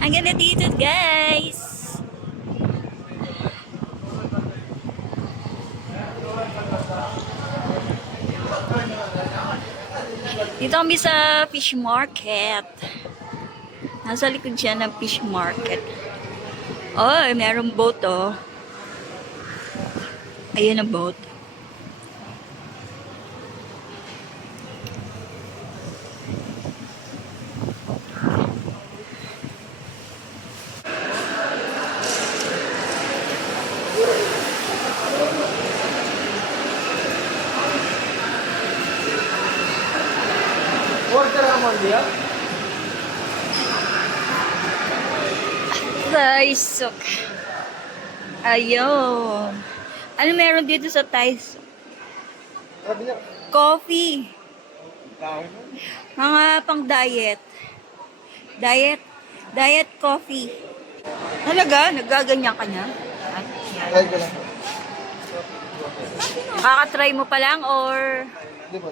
Ang ganda dito, guys. Dito kami sa fish market. Nasa likod siya ng fish market. Oh, merong boat, oh. Ayun ang boat. Order naman dia. Guys, ayun. Ano meron dito sa Thais? Sabi niya, Coffee. tao mo. Mga pang diet. Diet coffee. Talaga? Nagaganyan ka niya? Try ko lang. Kakatry mo pa lang or... Di ba?